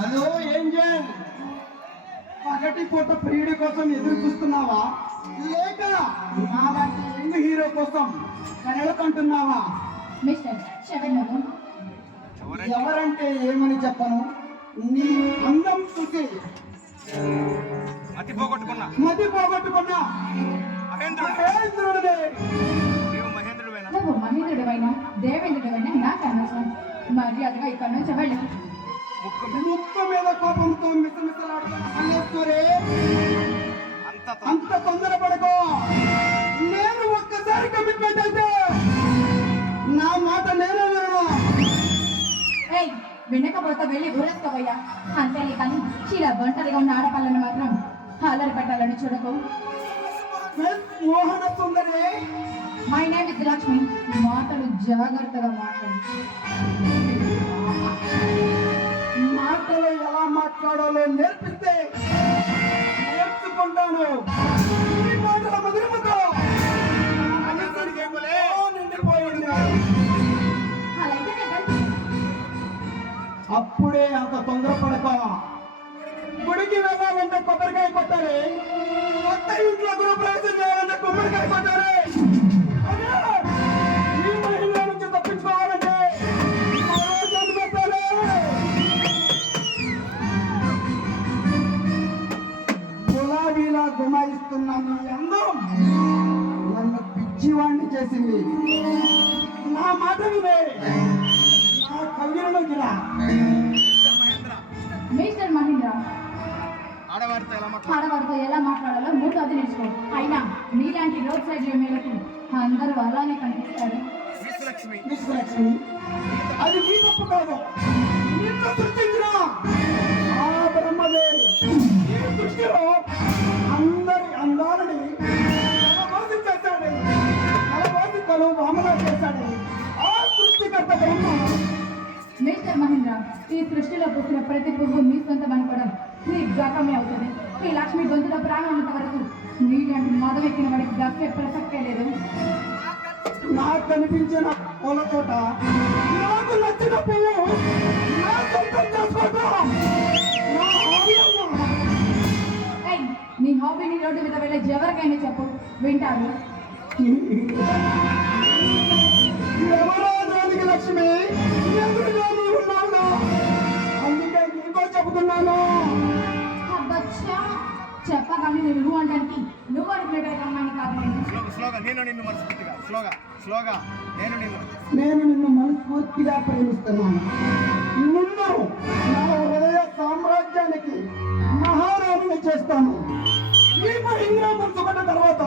Hello Angel, పగటి పూట ప్రియుడి కోసం ఎదురు చూస్తున్నావా, లేక నాలాంటి యంగ్ హీరో కోసం కలలు కంటున్నావా? మిస్టర్ ఎవరంటే ఏమని చెప్పను, నీ అందం చూసి మతి పోగొట్టుకున్నా మహేంద్రుడే. నువ్వు మహేంద్రుడివైనా దేవేంద్రుడివైనా నాకు అనవసరం. మర్యాదగా ఇక్కడ నుంచి వెళ్ళు. ముక్కు మీద కోపంతో మిసమిసలాడుతున్న మల్లేశ్వరి, అంత తొందరపడకో. నేను ఒక్కసారి కమిట్మెంట్ అయితే నా మాట నేనే వినను. వినకపోతే వెళ్ళి ఊరేసుకోవయ్యా. అంతేలే కానీ ఇలా ఒంటరిగా ఉన్న ఆడపిల్లను మాత్రం అల్లరి పెట్టాలని చూడకు. మోహన సుందరి, మై నేమ్ ఇస్ లక్ష్మి. మాటలు జాగ్రత్తగా మాట్లాడు. మాటలు ఎలా మాట్లాడాలో నేర్చుకుంటాను. ఈ మాటల మధురముతో నిండిపోయింది. అప్పుడే అంత తొందరపడక. గుడికి వెళ్ళాలంటే కొబ్బరికాయ కొట్టాలి, కొత్త ఇంట్లో గృహప్రవేశం చేయాలంటే కొబ్బరికాయ కొట్టాలి. ఈ మహిళ నుంచి తప్పించుకోవాలంటే పెట్టాలి. గులాబీలా గుమాయిస్తున్న నీ అందం నన్ను పిచ్చివాణ్ణి చేసింది. నా మాట వినే, నా కవిలను గిరా. మిస్టర్ మహేంద్ర, ఆడవారితో ఎలా మాట్లాడాలో మూడు అది నేర్చుకో. అయినా మీలాంటి రోడ్ సైడ్ మేరకు అందరూ అలానే కనిపిస్తారు. అది మీ తప్పు కాదు, నిన్ను సృష్టించిన ఆ బ్రహ్మదేవి ఈ సృష్టిలో అందరి అందాలని నలవాసి చేశాడు. నలవాసికలు వామన చేశాడు ఆ సృష్టికర్త బ్రహ్మ. మిస్టర్ మహేంద్ర, ఈ సృష్టిలో పుట్టిన ప్రతి పువ్వు మీ సొంతం అనుకోవడం మీ గతమే అవుతుంది. ఈ లక్ష్మి గొంతులో ప్రాణం ఉన్నంత వరకు నీలాంటి మదం ఎక్కిన వాడికి దక్కే ప్రసక్తే లేదు. నాకు కనిపించిన పూల తోట, నాకు నచ్చిన పువ్వు నా సొంతం చేసుకోవడం నా హాబీ అమ్మా. నీ హాబీని రోడ్డు మీద వెళ్ళే ఎవరికైనా చెప్పు, వింటారు. ఎవరో దానికి లక్ష్మి, ఎదురుగా నీవు ఉన్నావుగా, అందుకే నీకో చెబుతున్నాను. చెప్పగానే నువ్వు అనడానికి నువ్వు అనుకునే అమ్మాయిని కాదు. నేను నిన్ను మనస్ఫూర్తిగా ప్రేమిస్తున్నాను. నిన్ను నా హృదయ సామ్రాజ్యానికి మహారాణిని చేస్తాను. ఈ మహిళ మనసుకున్న తర్వాత